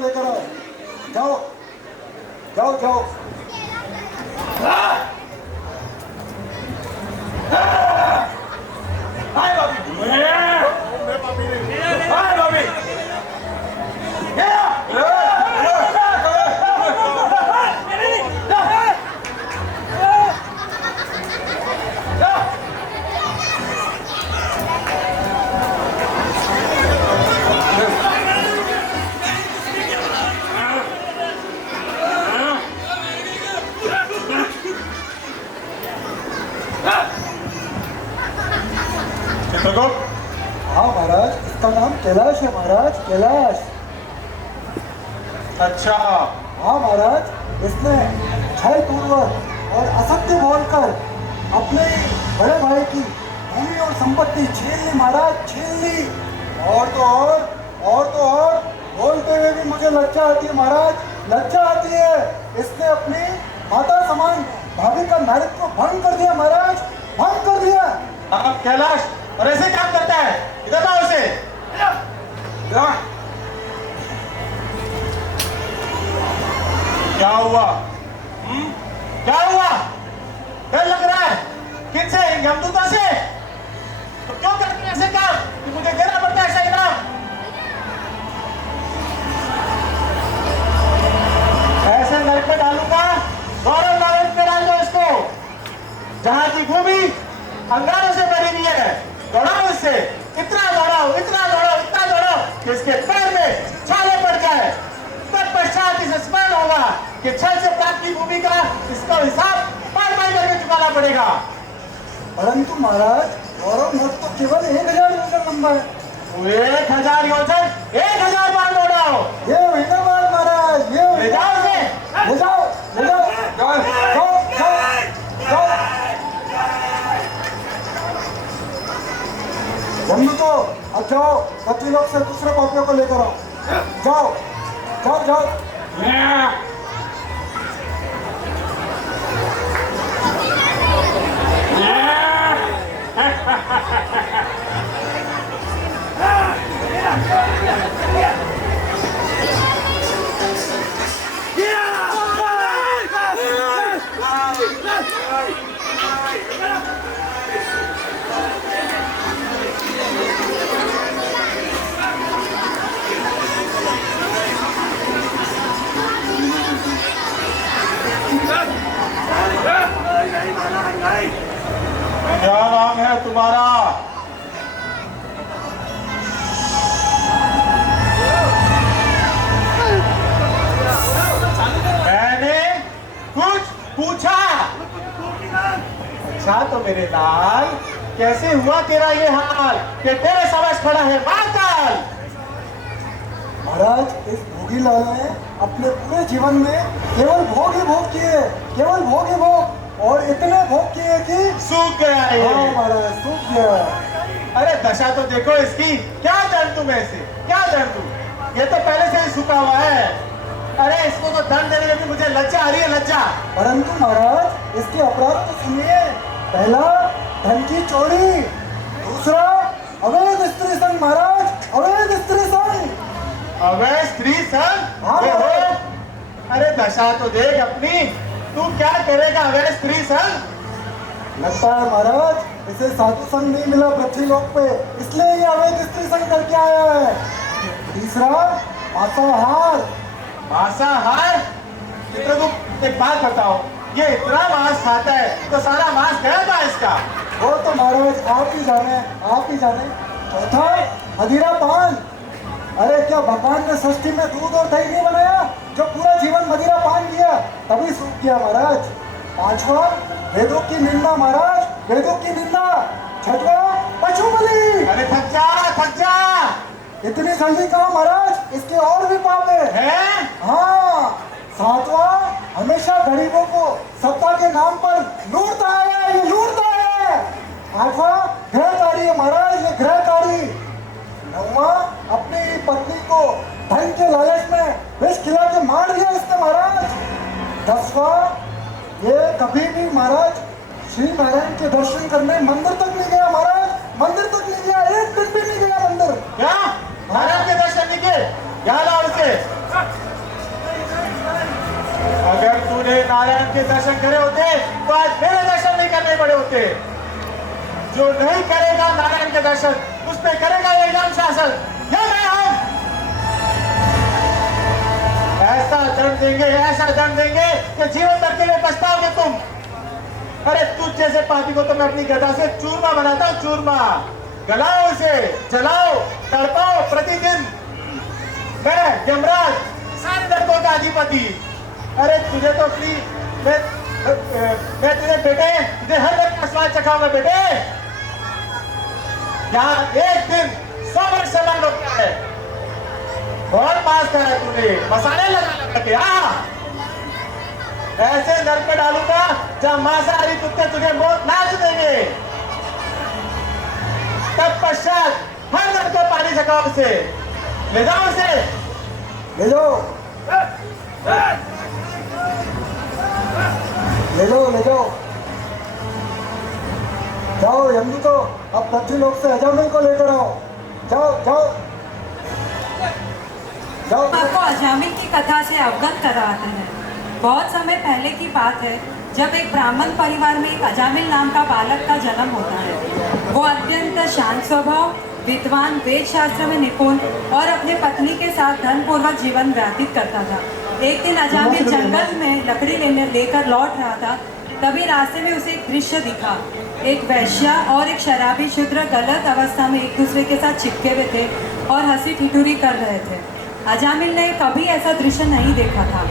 लेकर आओ। जाओ जाओ जाओ। हाय भाभी, हाय भाभी, हाँ महाराज, इसका नाम कैलाश है महाराज, कैलाश। अच्छा। हाँ महाराज, इसने छल पूर्वक और असत्य बोलकर अपने बड़े भाई की भूमि और संपत्ति छीन ली महाराज, छीन ली। और तो और बोलते हुए भी मुझे लज्जा आती है महाराज, लज्जा आती है। इसने अपनी माता समान भाभी का नारित्व भंग कर दिया महाराज, भंग कर दिया। आप कैलाश और ऐसे काम करता है, इधर लाओ उसे। क्या हुआ? क्या हुआ? डर लग रहा है? किनसे? यमदूता से? तो क्यों करते हैं ऐसे काम कि मुझे देना पड़ता है ऐसा इनाम? ऐसे नरक में डालूंगा, गौरव नारायण पे डाल दो इसको। जहां की भूमि अंगारों से भरी हुई है, दौड़ाओ इससे, इतना दौड़ाओ, इतना दौड़ाओ, इतना दौड़ाओ कि इसके पैर में छाले पड़ जाए। तत्पश्चात इसे स्मरण होगा कि छल से प्राप्त की भूमि का इसका हिसाब पार पार करके चुकाना पड़ेगा। परंतु महाराज, गौरव नर्क तो केवल 1000 मीटर लंबा है। 1000 योजन 1000 बार दौड़ाओ। ये महीना बाद महाराज, ये ले जाओ उसे। ले जाओ, ले जाओ, जाओ, जाओ, जाओ। बंधु तो अब जाओ, पति लोग से दूसरे पापियों को लेकर आओ। जाओ जाओ जाओ। क्या नाम है तुम्हारा? मैंने कुछ पूछा? अच्छा तो मेरे लाल, कैसे हुआ तेरा ये हाल कि तेरे समझ खड़ा है महाकाल? महाराज, इस भोगी लाल ने अपने पूरे जीवन में केवल भोग ही भोग किए, केवल भोग ही भोग, और इतने भोग किए कि सूख गया ये। हाँ महाराज, सूख गया। अरे दशा तो देखो इसकी, क्या दंड दूं मैं इसे, क्या दंड दूं? ये तो पहले से ही सूखा हुआ है। अरे इसको तो दंड देने में भी मुझे लज्जा आ रही है, लज्जा। परंतु महाराज, इसके अपराध तो सुनिए। पहला, धन की चोरी। दूसरा, अवैध स्त्री संग महाराज, अवैध स्त्री संग। अवैध स्त्री संग? हाँ देखो, अरे दशा तो देख अपनी, तू क्या करेगा अवैध स्त्री संग? लगता है महाराज, इसे साधु संग नहीं मिला पृथ्वी लोक पे, इसलिए ये अवैध स्त्री संग करके आया है। तीसरा, मांसाहार। मांसाहार? चित्रगुप्त एक बात बताओ, ये इतना मांस खाता है तो सारा मांस गया था इसका? वो तो महाराज आप ही जाने, आप ही जाने। चौथा, मदिरा पान। अरे क्या भगवान ने सृष्टि में दूध और दही नहीं बनाया जो पूरा जीवन मदिरा पान किया, तभी सूख गया महाराज। पांचवा, वेदों की निंदा महाराज, वेदों की निंदा। छठवा, पशु बलि। अरे थक जा, थक जा। इतनी जल्दी कहा महाराज, इसके और भी पाप है? हाँ। सातवा, हमेशा गरीबों को सत्ता के नाम पर लूटता है, ये लूटता है। आठवां, गृहकारी है महाराज, ये गृहकारी। नौवां, अपनी पत्नी को धन के लालच में विष खिला के मार दिया इसने महाराज। 10वां, ये कभी भी महाराज श्री नारायण के दर्शन करने मंदिर तक नहीं गया महाराज, मंदिर तक नहीं गया, एक दिन भी नहीं गया मंदिर। क्या? नारायण के दर्शन नहीं किए? क्या लाभ उसे? तूने नारायण के दर्शन करे होते तो आज मेरे दर्शन नहीं करने पड़े होते। जो नहीं करेगा नारायण के दर्शन उस पे करेगा ये यम शासन, या मैं हम ऐसा दंड देंगे कि जीवन भर के लिए पछताओगे तुम। अरे तुझ जैसे पापी को तो मैं अपनी गदा से चूरमा बनाता हूँ, चूरमा। गलाओ उसे, जलाओ, तड़पाओ प्रतिदिन। मैं यमराज, सारे नरकों का अधिपति। अरे तुझे तो अपनी मैं तुझे बेटे, तुझे हर नरक का स्वाद चखाऊंगा बेटे। यहाँ एक दिन 100 वर्ष समान हो गया है। बहुत पास करा तूने, मसाले लगा के। ऐसे नरक में डालूंगा जहाँ मांसाहारी कुत्ते तुझे मौत नाच देंगे। तत्पश्चात हर नरक को पानी छकाओ उसे, ले जाओ उसे, ले लो ले लो ले लो। जाओ यमनी को अब पृथ्वीलोक से अजामिल को लेकर आओ। जाओ जाओ जाओ। आपको अजामिल की कथा से अवगत करवाते हैं। बहुत समय पहले की बात है जब एक ब्राह्मण परिवार में एक अजामिल नाम का बालक का जन्म होता है। वो अत्यंत शांत स्वभाव, विद्वान, वेद शास्त्र में निपुण और अपने पत्नी के साथ धनपूर्वक जीवन व्यतीत करता था। एक दिन अजामिल जंगल में लकड़ी लेकर लौट रहा था। तभी रास्ते में उसे एक दृश्य दिखा। एक वैश्या और एक शराबी शूद्र गलत अवस्था में एक दूसरे के साथ चिपके हुए थे और हंसी ठिठुरी कर रहे थे। अजामिल ने कभी ऐसा दृश्य नहीं देखा था।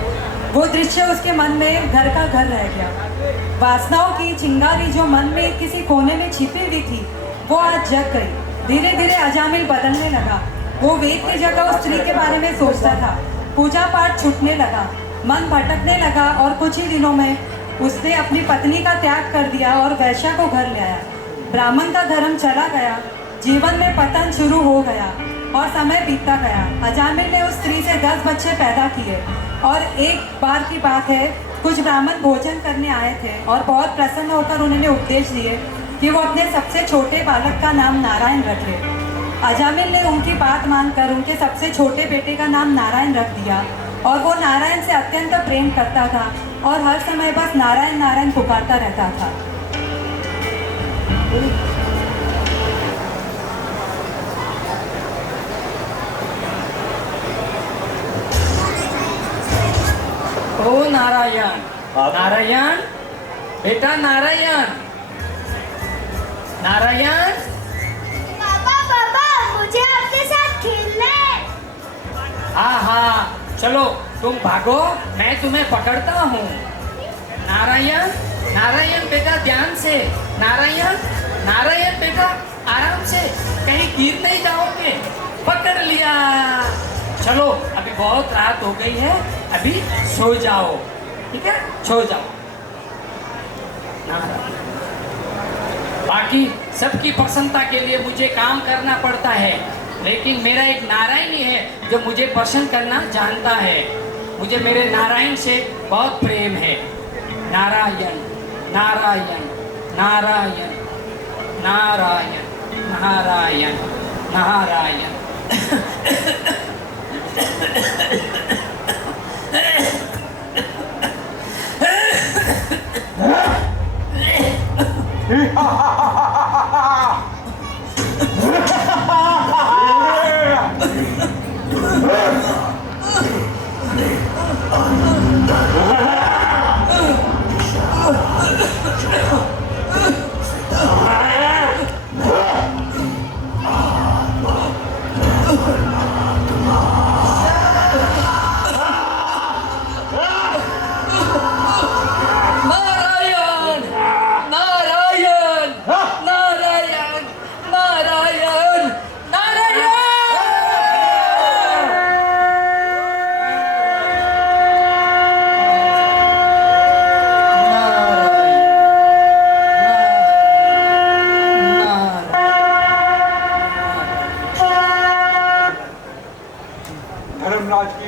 वो दृश्य उसके मन में घर का घर रह गया। वासनाओं की चिंगारी जो मन में किसी कोने में छिपी हुई थी वो आज जग गई। धीरे धीरे अजामिल बदलने लगा। वो वेद की जगह उस स्त्री के बारे में सोचता था। पूजा पाठ छूटने लगा, मन भटकने लगा और कुछ ही दिनों में उसने अपनी पत्नी का त्याग कर दिया और वैश्या को घर ले आया। ब्राह्मण का धर्म चला गया, जीवन में पतन शुरू हो गया और समय बीतता गया। अजामिल ने उस स्त्री से 10 बच्चे पैदा किए और एक बार की बात है, कुछ ब्राह्मण भोजन करने आए थे और बहुत प्रसन्न होकर उन्होंने उपदेश दिए कि वो अपने सबसे छोटे बालक का नाम नारायण रखे। अजामिल ने उनकी बात मानकर उनके सबसे छोटे बेटे का नाम नारायण रख दिया और वो नारायण से अत्यंत प्रेम करता था और हर समय बस नारायण नारायण पुकारता रहता था। ओ नारायण, नारायण बेटा, नारायण, नारायण। पापा पापा मुझे आपके साथ खेलना है। हाँ हाँ चलो तुम भागो, मैं तुम्हें पकड़ता हूँ। नारायण, नारायण बेटा ध्यान से। नारायण, नारायण बेटा आराम से, कहीं गिर नहीं जाओगे। पकड़ लिया। चलो अभी बहुत रात हो गई है, अभी सो जाओ, ठीक है, सो जाओ। नारायण, बाकी सबकी प्रसन्नता के लिए मुझे काम करना पड़ता है, लेकिन मेरा एक नारायण ही है जो मुझे पसंद करना जानता है। मुझे मेरे नारायण से बहुत प्रेम है। नारायण, नारायण, नारायण, नारायण, नारायण, नारायण।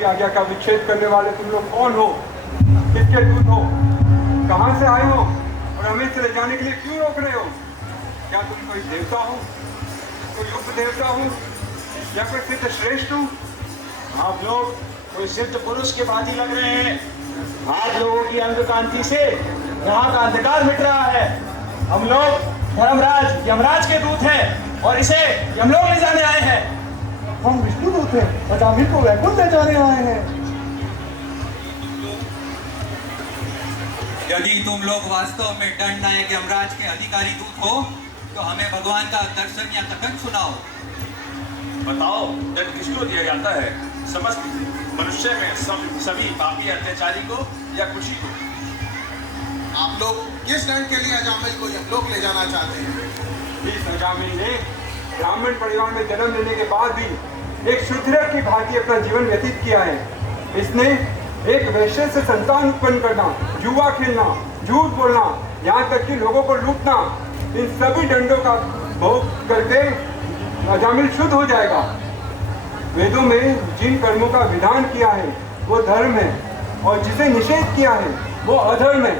आज्ञा का विच्छेद करने वाले तुम लोग कौन हो? किसके दूत हो? कहां से आए हो और हमें इसे ले जाने के लिए क्यों रोक रहे हो? क्या तुम कोई देवता हो, कोई उप देवता हो या कोई सिद्ध श्रेष्ठ हो? आप लोग कोई सिद्ध पुरुष के भांति लग रहे हैं। आज लोगों की अंग कांति से यहाँ का अंधकार मिट रहा है। हम लोग धर्मराज यमराज के दूत हैं और इसे यमलोक ले जाने आए हैं। हम विष्णु दूत हैं, अजामिल को वैकुंठ ले जाने आए हैं। यदि तुम लोग वास्तव में दंड नायक यमराज के अधिकारी दूत हो तो हमें भगवान का दर्शन या कथन सुनाओ। बताओ, दंड किसको दिया जाता है? समस्त मनुष्य में सभी पापी अत्याचारी को या खुशी को? आप लोग किस दंड के लिए अजामिल को यमलोक ले जाना चाहते हैं? इस अजामिल ने ब्राह्मण परिवार में जन्म लेने के बाद भी एक शूद्र की भांति अपना जीवन व्यतीत किया है। इसने एक वैश्य से संतान उत्पन्न करना, जुआ खेलना, झूठ बोलना, यहाँ तक कि लोगों को लूटना, इन सभी दंडों का भोग करके अजामिल शुद्ध हो जाएगा। वेदों में जिन कर्मों का विधान किया है वो धर्म है और जिसे निषेध किया है वो अधर्म है।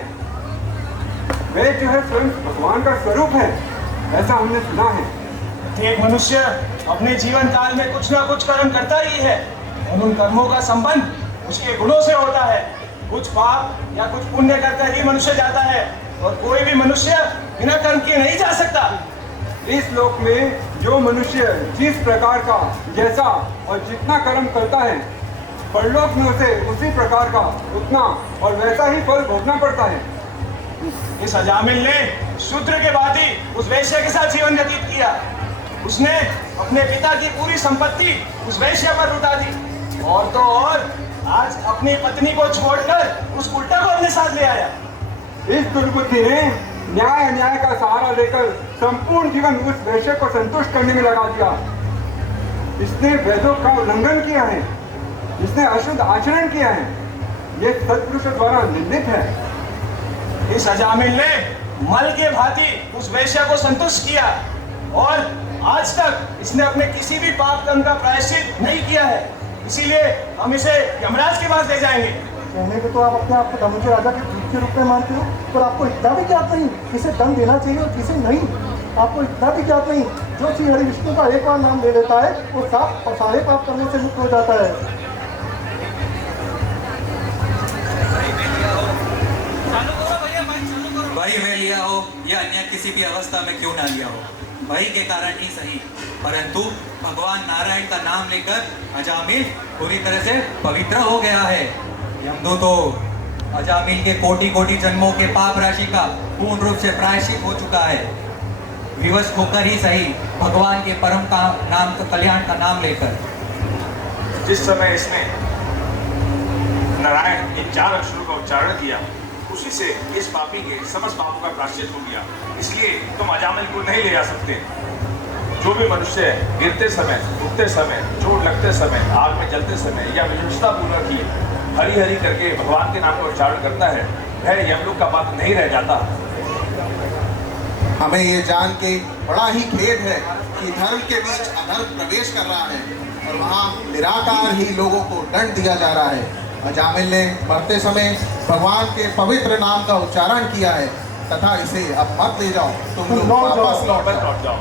वेद जो है स्वयं भगवान का स्वरूप है, ऐसा हमने सुना है। एक मनुष्य अपने जीवन काल में कुछ ना कुछ कर्म करता ही है और उन कर्मों का संबंध उसके गुणों से होता है। कुछ पाप या कुछ पुण्य करकर ही मनुष्य जाता है और कोई भी मनुष्य बिना कर्म किए नहीं जा सकता। इस लोक में जो मनुष्य जिस प्रकार का जैसा और जितना कर्म करता है, परलोक में उसे उसी प्रकार का उतना और वैसा ही फल भोगना पड़ता है। इस अजामिल ने शूद्र के भांति उस वैश्य के साथ जीवन व्यतीत किया। उसने अपने पिता की पूरी संपत्ति उस वैश्य पर लुटा दी और तो और आज अपनी पत्नी को छोड़कर उस उल्टा को अपने साथ ले आया। इस दुर्बुद्धि ने न्याय अन्याय का सहारा लेकर संपूर्ण जीवन उस वैश्य को संतुष्ट करने में लगा दिया। इसने वेदों का उल्लंघन किया है, इसने अशुद्ध आचरण किया है, ये सत्पुरुषों द्वारा निंदित है। इस अजामिल ने मल के भांति उस वैश्य को संतुष्ट किया और आज तक इसने अपने किसी भी पाप कर्म का प्रायश्चित नहीं किया है। इसीलिए हम इसे यमराज के पास ले जाएंगे। कहने को तो आप अपने आप को धर्म के राजा के दूत के रूप में मानते हो, पर आपको इतना भी ज्ञात नहीं किसे दंड देना चाहिए और किसे नहीं। आपको इतना भी ज्ञात नहीं, जो श्री हरि विष्णु का एक बार नाम ले लेता है वो साफ और सारे पाप करने से मुक्त हो जाता है। भय में लिया हो या अन्य किसी भी अवस्था में क्यों ना लिया हो, भय के कारण ही सही, परंतु भगवान नारायण का नाम लेकर अजामिल पूरी तरह से पवित्र हो गया है। यमदूतो, अजामिल के कोटि कोटि जन्मों के पाप राशि का पूर्ण रूप से प्रायश्चित हो चुका है। विवश होकर ही सही, भगवान के परम का नाम का कल्याण का नाम लेकर। जिस समय इसने नारायण इन 4 अक्षरों का उच्चारण किया, उसी से इस पापी के समस्त पापों का प्रायश्चित हो गया। इसलिए तुम अजामिल को नहीं ले जा सकते। जो भी मनुष्य गिरते समय, उठते समय, चोट लगते समय, आग में जलते समय या विशेषता पूर्वक ही हरि हरि करके भगवान के नाम का उच्चारण करता है, वह यमलोक का पात्र नहीं रह जाता। हमें ये जान के बड़ा ही खेद है कि धर्म के बीच अधर्म प्रवेश कर रहा है और वहाँ निराकार ही लोगों को दंड दिया जा रहा है। अजामिल ने मरते समय भगवान के पवित्र नाम का उच्चारण किया है तथा इसे अब मत ले जाओ, तुम लोग वापस लौट जाओ।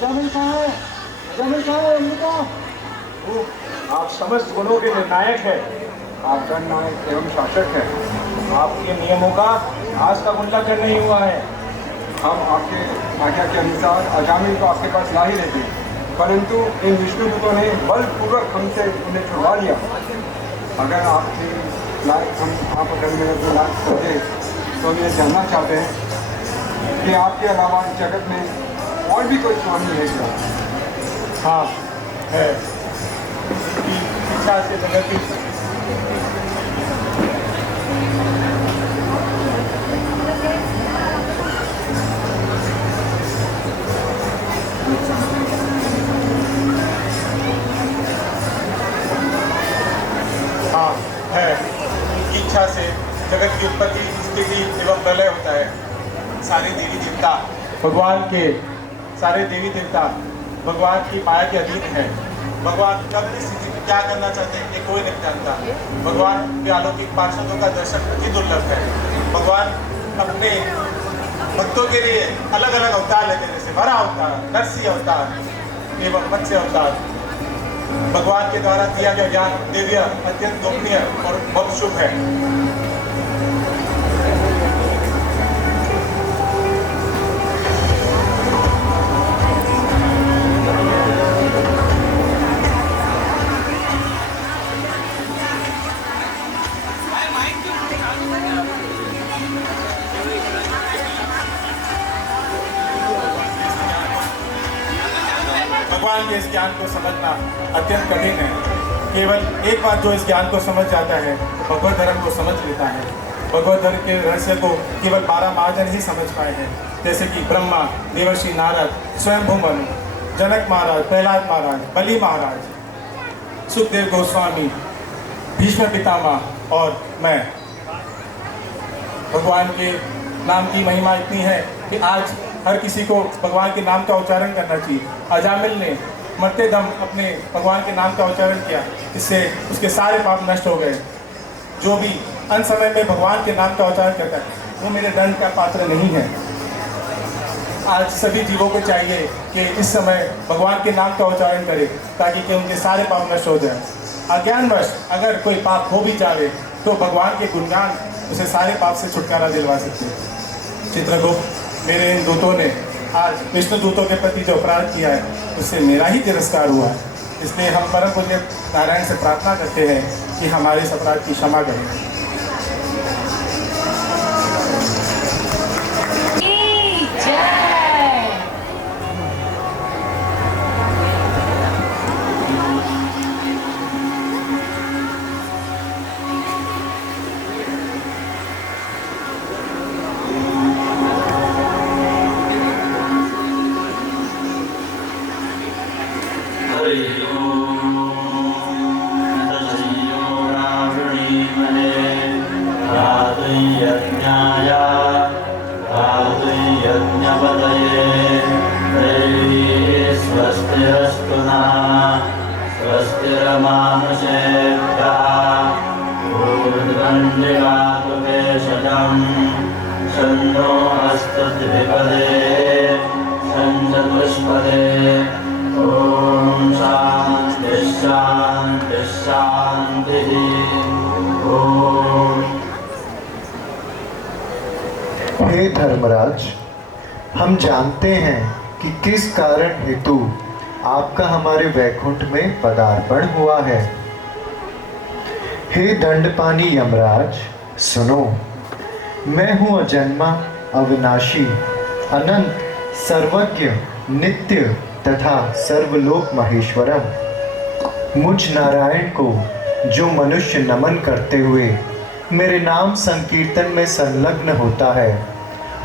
अजामिल कहाँ है? अजामिल कहाँ है? अमृता, आप समस्त गुणों के निर्णायक है। आप जननायक एवं शासक है। आपके नियमों का आज तक उल्लंघन नहीं हुआ है। हम आपके आज्ञा के अनुसार अजामिल को आपके पास ला ही लेते, परंतु इन विष्णुदूतों ने बलपूर्वक हमसे उन्हें छुड़वा लिया। अगर आपके लायक हम आप अगर मेरे को लायक समझे तो ये जानना चाहते हैं कि आपके अलावा जगत में और भी कोई स्वामी है क्या? हाँ है, इच्छा से जगत की होता है। सारे देवी देवता भगवान के भगवान की माया के अधीन है। भगवान कब किस स्थिति में क्या करना चाहते हैं ये कोई नहीं जानता। भगवान के अलौकिक पार्षदों का दर्शन अति दुर्लभ है। भगवान अपने भक्तों के लिए अलग अलग अवतार लेते हैं, जैसे वरा अवतार, नरसिंह अवतार एवं मत्स्य अवतार। भगवान के द्वारा दिया गया ज्ञान दिव्य, अत्यंत गोपनीय और बहुत शुभ है। भगवान के इस ज्ञान को समझना अत्यंत कठिन है। केवल एक बात जो इस ज्ञान को समझ जाता है तो भगवत धर्म को समझ लेता है। भगवत धर्म के रहस्य को केवल 12 महाजन ही समझ पाए हैं, जैसे कि ब्रह्मा, देवर्षि नारद, स्वयं भूमनु, जनक महाराज, प्रहलाद महाराज, बलि महाराज, सुखदेव गोस्वामी, भीष्म पितामह और मैं। भगवान के नाम की महिमा इतनी है कि आज हर किसी को भगवान के नाम का उच्चारण करना चाहिए। अजामिल ने मरते दम अपने भगवान के नाम का उच्चारण किया, इससे उसके सारे पाप नष्ट हो गए। जो भी अंत समय में भगवान के नाम का उच्चारण करता है वो मेरे दंड का पात्र नहीं है। आज सभी जीवों को चाहिए कि इस समय भगवान के नाम का उच्चारण करें ताकि कि उनके सारे पाप नष्ट हो जाए। अज्ञानवश अगर कोई पाप हो भी जाए तो भगवान के गुणगान उसे सारे पाप से छुटकारा दिलवा सकते हैं। चित्रगुप्त मेरे इन दूतों ने आज विष्णु दूतों के प्रति जो अपराध किया है उससे मेरा ही तिरस्कार हुआ है। इसलिए हम परम पूज्य नारायण से प्रार्थना करते हैं कि हमारे इस अपराध की क्षमा करें। हे धर्मराज, हम जानते हैं कि किस कारण हेतु आपका हमारे वैकुंठ में पदार्पण हुआ है। हे दंडपानी यमराज, सुनो, मैं हूँ अजन्मा, अविनाशी, अनंत, सर्वज्ञ, नित्य तथा सर्वलोक महेश्वरम। मुझ नारायण को जो मनुष्य नमन करते हुए मेरे नाम संकीर्तन में संलग्न होता है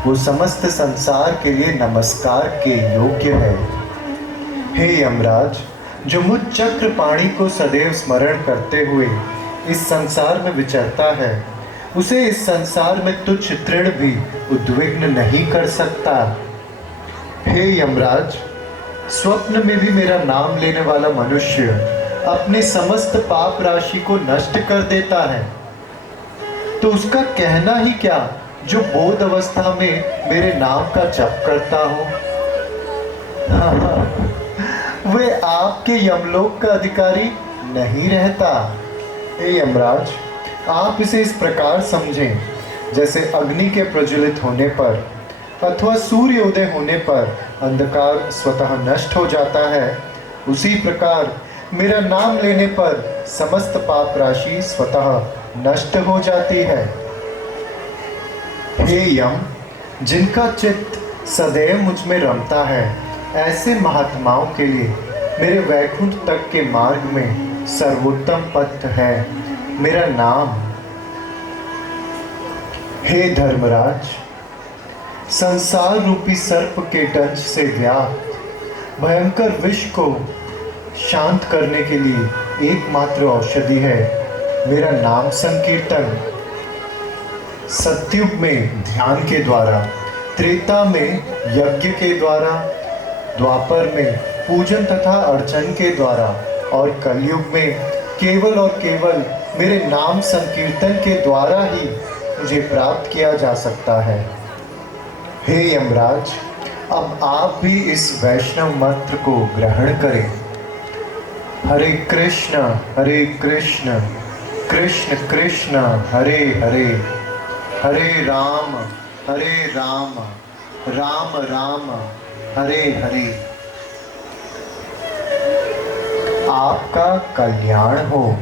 वो समस्त संसार के लिए नमस्कार के योग्य है। हे यमराज, जो मुझ चक्रपाणी को सदैव स्मरण करते हुए इस संसार में विचरता है उसे इस संसार में तुच्छ तृण भी उद्विग्न नहीं कर सकता। हे यमराज, स्वप्न में भी मेरा नाम लेने वाला मनुष्य अपने समस्त पाप राशि को नष्ट कर देता है, तो उसका कहना ही क्या जो बोध अवस्था में मेरे नाम का जप करता हो। वे आपके यमलोक का अधिकारी नहीं रहता। हे यमराज, आप इसे इस प्रकार समझें, जैसे अग्नि के प्रज्वलित होने पर अथवा सूर्योदय होने पर अंधकार स्वतः नष्ट हो जाता है, उसी प्रकार मेरा नाम लेने पर समस्त पाप राशि स्वतः नष्ट हो जाती है। हे यम, जिनका चित्त सदैव मुझ में रमता है, ऐसे महात्माओं के लिए मेरे वैकुंठ तक के मार्ग में सर्वोत्तम पथ है मेरा नाम। हे धर्मराज, संसार रूपी सर्प के दंश से व्याप्त भयंकर विष को शांत करने के लिए एकमात्र औषधि है मेरा नाम संकीर्तन। सतयुग में ध्यान के द्वारा, त्रेता में यज्ञ के द्वारा, द्वापर में पूजन तथा अर्चन के द्वारा और कलयुग में केवल और केवल मेरे नाम संकीर्तन के द्वारा ही मुझे प्राप्त किया जा सकता है। हे यमराज, अब आप भी इस वैष्णव मंत्र को ग्रहण करें। हरे कृष्ण कृष्ण कृष्ण हरे हरे, हरे राम राम राम हरे हरे। आपका कल्याण हो।